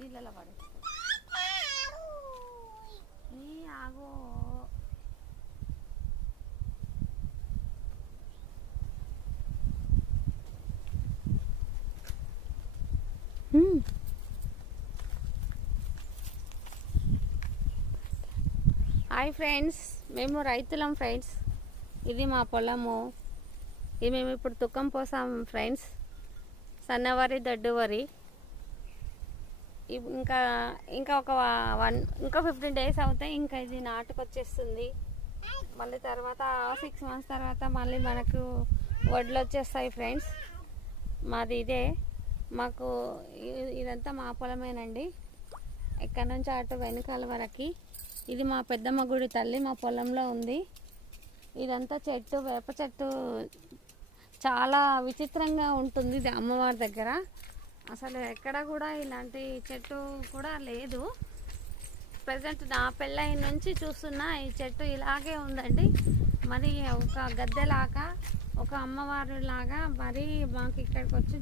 నీళ్ళలో పడేస్తాం. నీ ఆగో హాయ్ ఫ్రెండ్స్, మేము రైతులం ఫ్రెండ్స్. ఇది మా పొలము. ఇది మేము ఇప్పుడు తుక్కం పోసాం ఫ్రెండ్స్. సన్నవరి, దొడ్డు వరి. ఇంకా ఇంకా ఒక 15 days అవుతాయి. ఇంకా ఇది నాటుకు వచ్చేస్తుంది. మళ్ళీ తర్వాత 6 months తర్వాత మళ్ళీ మనకు వడ్లు వచ్చేస్తాయి ఫ్రెండ్స్. మాది ఇదే. మాకు ఇదంతా మా పొలమేనండి. ఇక్కడ నుంచి అటు వెనకాల వరకు ఇది మా పెద్దమ్మ గుడి తల్లి మా పొలంలో ఉంది. ఇదంతా చెట్టు, వేప చెట్టు చాలా విచిత్రంగా ఉంటుంది ఇది అమ్మవారి దగ్గర. అసలు ఎక్కడ కూడా ఇలాంటి చెట్టు కూడా లేదు. ప్రజెంట్ నా పెళ్ళైన నుంచి చూస్తున్నా ఈ చెట్టు ఇలాగే ఉందండి. మరి ఒక గద్దెలాగా, ఒక అమ్మవారి లాగా మరి మాకు ఇక్కడికి వచ్చి